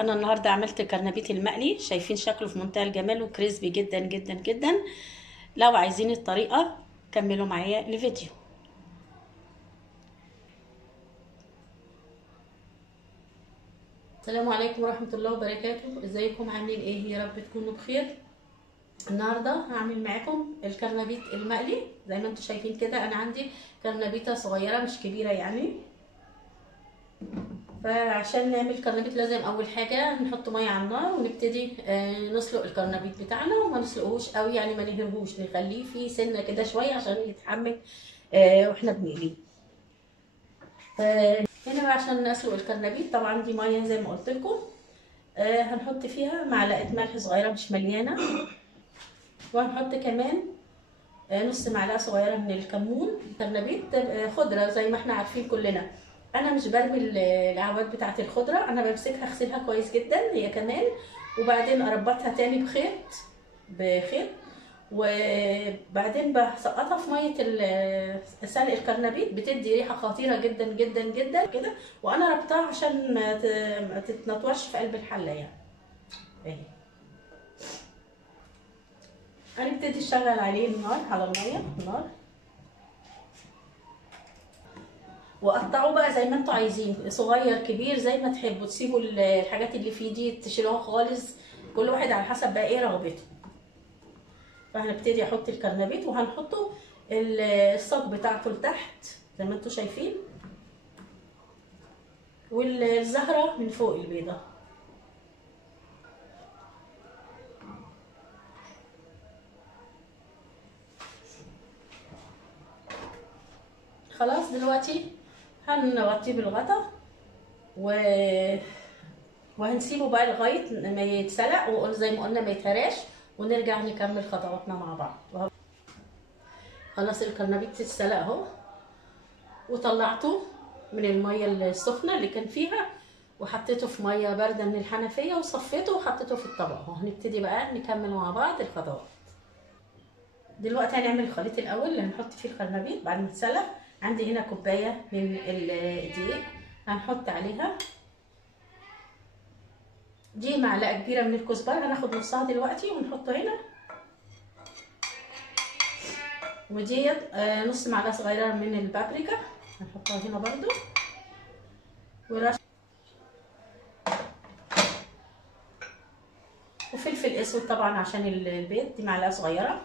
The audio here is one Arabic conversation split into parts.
انا النهارده عملت كرنبيت المقلي، شايفين شكله في منتهى الجمال وكريسبي جدا جدا جدا. لو عايزين الطريقه كملوا معايا الفيديو. السلام عليكم ورحمه الله وبركاته، ازيكم عاملين ايه؟ يا رب تكونوا بخير. النهارده هعمل معاكم الكرنبيت المقلي. زي ما انتم شايفين كده انا عندي كرنبيته صغيره مش كبيره يعني. فعشان نعمل كرنبيت لازم اول حاجه نحط ميه على النار ونبتدي نسلق الكرنبيت بتاعنا، وما نسلقهوش قوي يعني ما نهرهوش، نخليه فيه سنه كده شويه عشان يتحمل واحنا بنقليه. هنا بقى عشان نسلق الكرنبيت طبعا دي ميه زي ما قلت لكم. هنحط فيها معلقه ملح صغيره مش مليانه، وهنحط كمان نص معلقه صغيره من الكمون. الكرنبيت خضره زي ما احنا عارفين كلنا. انا مش برمي الاعواد بتاعه الخضره، انا بمسكها اغسلها كويس جدا هي كمان، وبعدين اربطها تاني بخيط وبعدين بسقطها في ميه سلق الكرنبيت، بتدي ريحه خطيره جدا جدا جدا كده. وانا ربطها عشان ما تتنطورش في قلب الحله يعني. اهي هنبتدي نشغل عليه النار، على النار، وقطعوه بقى زي ما انتوا عايزين، صغير كبير زي ما تحبوا. تسيبوا الحاجات اللي فيه دي تشيلوها خالص، كل واحد على حسب بقى ايه رغبته. فهنبتدي احط الكرنبيت وهنحطه الصاج بتاعته لتحت زي ما انتوا شايفين، والزهره من فوق البيضه. خلاص دلوقتي هنغطيه بالغطا وهنسيبه بقى لغايه ما يتسلق، وزي ما قلنا ما يتهراش، ونرجع نكمل خطواتنا مع بعض. خلاص الكرنبيت اتسلق اهو، وطلعته من الميه السخنه اللي كان فيها، وحطيته في ميه بارده من الحنفيه وصفيته وحطيته في الطبق اهو. هنبتدي بقى نكمل مع بعض الخطوات. دلوقتي هنعمل الخليط الاول اللي هنحط فيه الكرنبيت بعد ما اتسلق. عندي هنا كوبايه من الدقيق، هنحط عليها دي معلقه كبيره من الكزبره، هناخد نصها دلوقتي ونحطه هنا، وديت نص معلقه صغيره من البابريكا هنحطها هنا برضو، وفلفل اسود طبعا عشان البيض، دي معلقه صغيره،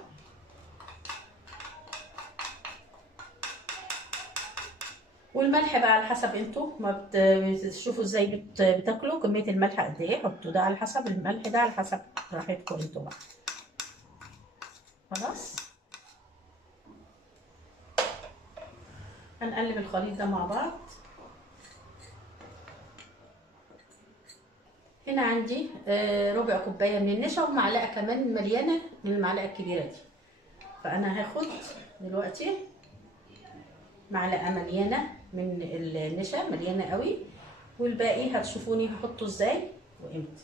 والملح بقى على حسب انتوا ما بتشوفوا ازاي بتاكلوا كميه الملح قد ايه، حطوا ده على حسب الملح، ده على حسب راحتكم انتوا بقى. خلاص هنقلب الخليط ده مع بعض. هنا عندي ربع كوبايه من النشا ومعلقه كمان مليانه من المعلقه الكبيره دي، فانا هاخد دلوقتي معلقه مليانه من النشا، مليانه قوي، والباقي هتشوفوني هحطه ازاي وامتى.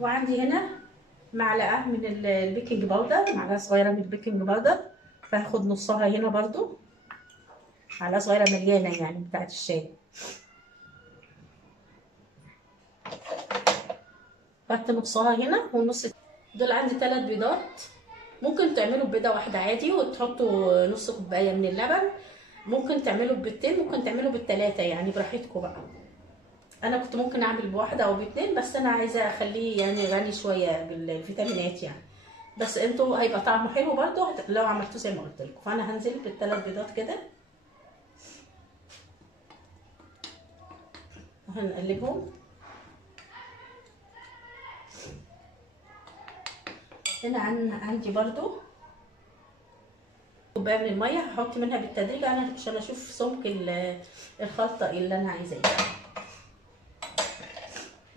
وعندي هنا معلقه من البيكنج باودر، معلقه صغيره من البيكنج باودر، فهاخد نصها هنا برضو، معلقه صغيره مليانه يعني بتاعت الشاي. حط نصها هنا والنص دول. عندي 3 بيضات، ممكن تعملوا ببيضه واحده عادي وتحطوا نص كوبايه من اللبن، ممكن تعملوا ببيضتين، ممكن تعملوا بالثلاثه يعني براحتكم بقى. انا كنت ممكن اعمل بواحده او باتنين، بس انا عايزه اخليه يعني غني شويه بالفيتامينات يعني، بس انتوا هيبقى طعمه حلو برضو لو عملتوه زي ما قلت لكم. فانا هنزل بال3 بيضات كده وهنقلبهم. هنا عندي برضو كوبايه من الميه، هحط منها بالتدريج انا عشان اشوف سمك الخلطه اللي انا عايزاها.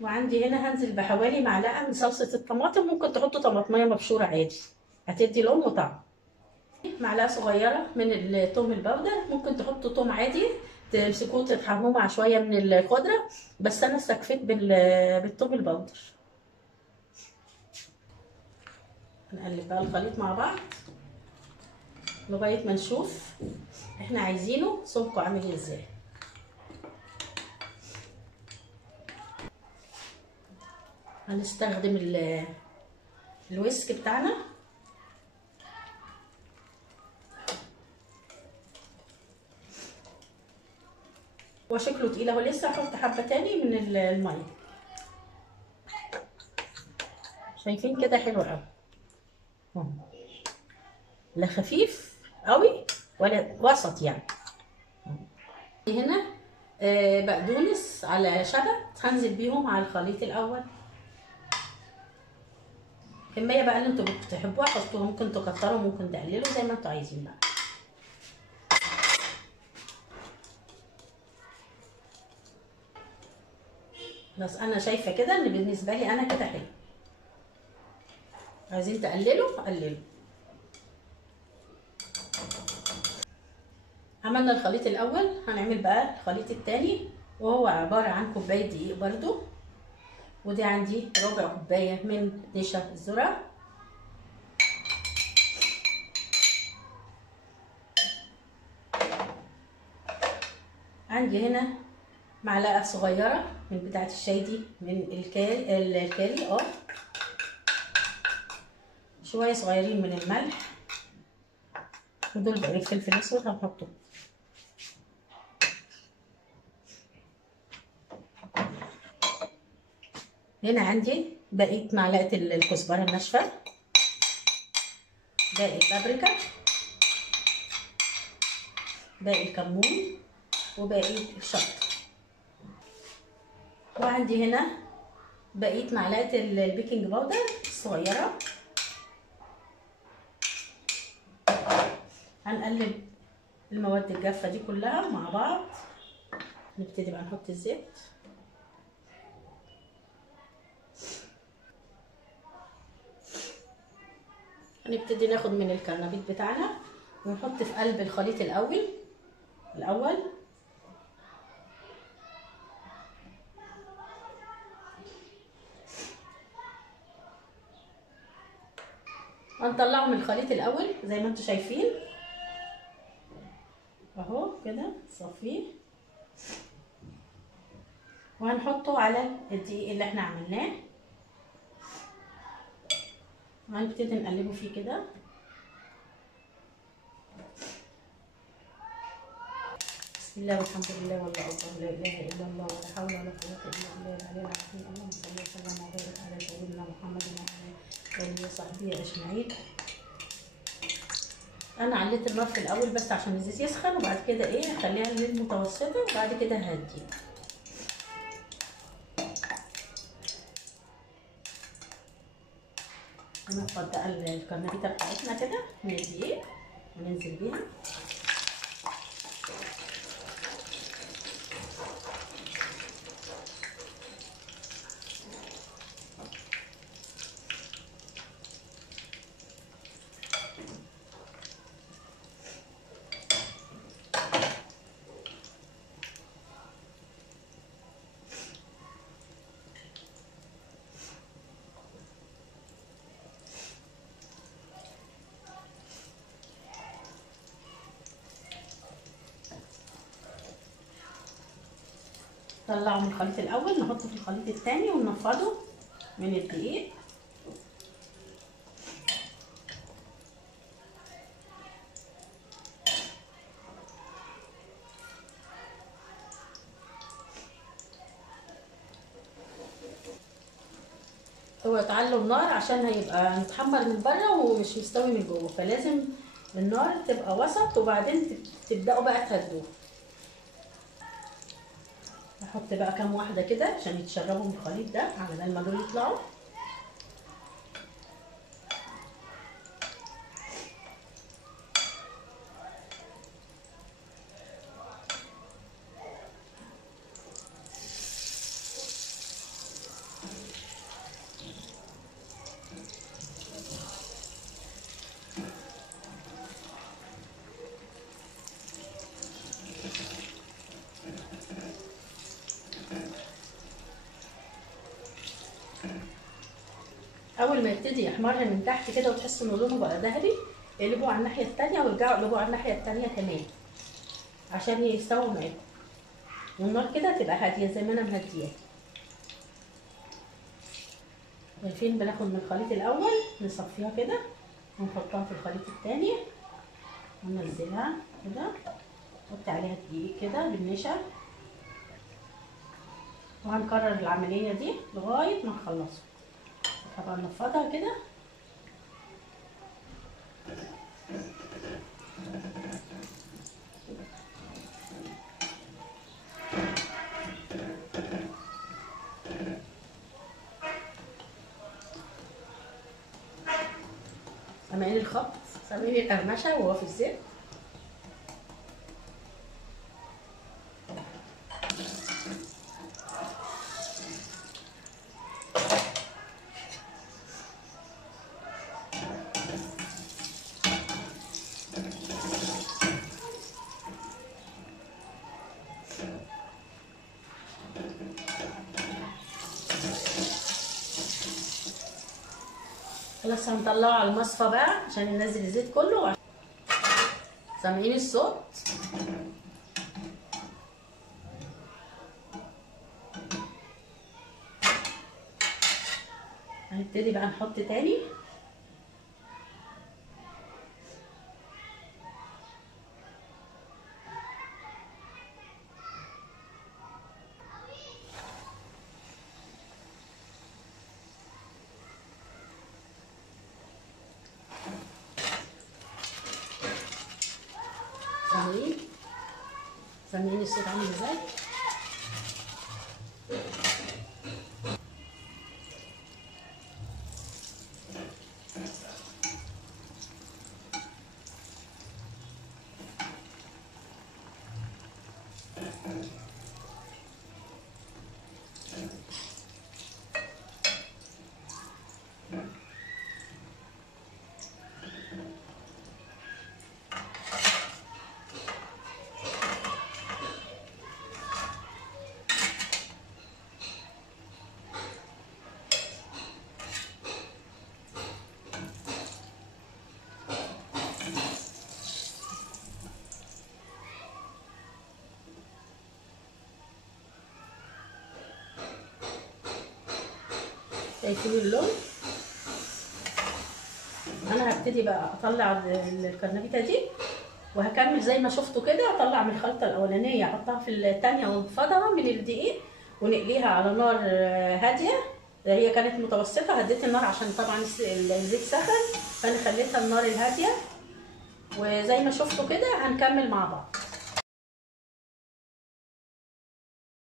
وعندي هنا هنزل بحوالي معلقه من صلصه الطماطم، ممكن تحطوا طماطميه مبشوره عادي هتدي لون وطعم. معلقه صغيره من الثوم البودر، ممكن تحطوا ثوم عادي تمسكوه تطحنوه مع شويه من الخضره، بس انا استكفيت بالثوم البودر. نقلب بقى الخليط مع بعض لغايه ما نشوف احنا عايزينه سمكه عامل ازاي. هنستخدم الويسك بتاعنا. هو شكله تقيل اهو، لسه هحط حبه تاني من الميه. شايفين كده حلو قوي، لا خفيف قوي ولا وسط يعني. هنا بقدونس على شبت هنزل بيهم على الخليط الاول. كميه بقى اللي انتوا بتحبوها حطوها، ممكن تكتروا ممكن تقللوا زي ما انتوا عايزين بقى. بس انا شايفه كده ان بالنسبه لي انا كده حلو. عايزين تقللوا قللوا. عملنا الخليط الاول، هنعمل بقى الخليط التاني وهو عباره عن كوبايه دقيق برضو، ودي عندي ربع كوبايه من نشا الذره، عندي هنا معلقه صغيره من بتاعه الشاي دي من الكاري شويه صغيرين من الملح، ودول بقى الفلفل الاسود هنحطه. هنا عندي بقيه معلقه الكزبره الناشفه، باقي البابريكا، باقي الكمون، وباقي الشطه. وعندي هنا بقيه معلقه البيكنج باودر الصغيره. هنقلب المواد الجافه دي كلها مع بعض. نبتدي بقى نحط الزيت. هنبتدي ناخد من الكرنبيط بتاعنا ونحط في قلب الخليط الاول هنطلعه من الخليط الاول زي ما انتم شايفين اهو كده، نصفيه وهنحطه على الدقيق اللي احنا عملناه، وهنبتدي نقلبه فيه كده. بسم الله والحمد لله والله اكبر، لا اله الا الله ولا حول ولا قوه الا بالله العلي العظيم. اللهم صل وسلم وبارك على سيدنا محمد وعلى اله وصحبه اجمعين. انا عليت النار في الاول بس عشان الزيت يسخن، وبعد كده ايه اخليها للمتوسطه، وبعد كده هدي. هناخد بقى الكرنبيطه بتاعتنا كده من الدقيق وننزل بيها. نطلعه من الخليط الاول نحطه في الخليط الثاني وننفضه من الدقيق. هو تعلوا النار عشان هيبقى متحمر من بره ومش مستوي من جوه، فلازم النار تبقى وسط وبعدين تبداوا بقى تهدوه. هحط بقى كام واحده كده عشان يتشربوا من الخليط ده على ما دول يطلعوا. اول ما يبتدي يحمر من تحت كده وتحسوا ان لونه بقى ذهبي، اقلبوا على الناحيه الثانيه وارجعوا اقلبوا على الناحيه الثانيه كمان عشان يستووا معاكم، والنار كده تبقى هاديه زي ما انا مهدياها. شايفين؟ بناخد من الخليط الاول نصفيها كده ونحطها في الخليط التاني وننزلها كده، نحط عليها دقيق كده بالنشا، وهنكرر العملية دي لغاية ما نخلصه. طبعا نفضها كده سامعين الخبط؟ سامعين القرمشة وهو في الزيت؟ خلاص هنطلعه على المصفى بقى عشان ننزل الزيت كله. سامعين الصوت؟ هنبتدي بقى نحط تاني. سامعين الصوت عامل ازاي؟ شايفين اللون؟ انا هبتدي بقى اطلع الكرنبيطه دي وهكمل زي ما شفتوا كده. اطلع من الخلطه الاولانيه احطها في الثانيه وانفضها من الدقيق ونقليها على نار هاديه. هي كانت متوسطه، هديت النار عشان طبعا الزيت سخن، فانا خليتها النار الهاديه. وزي ما شفتوا كده هنكمل مع بعض.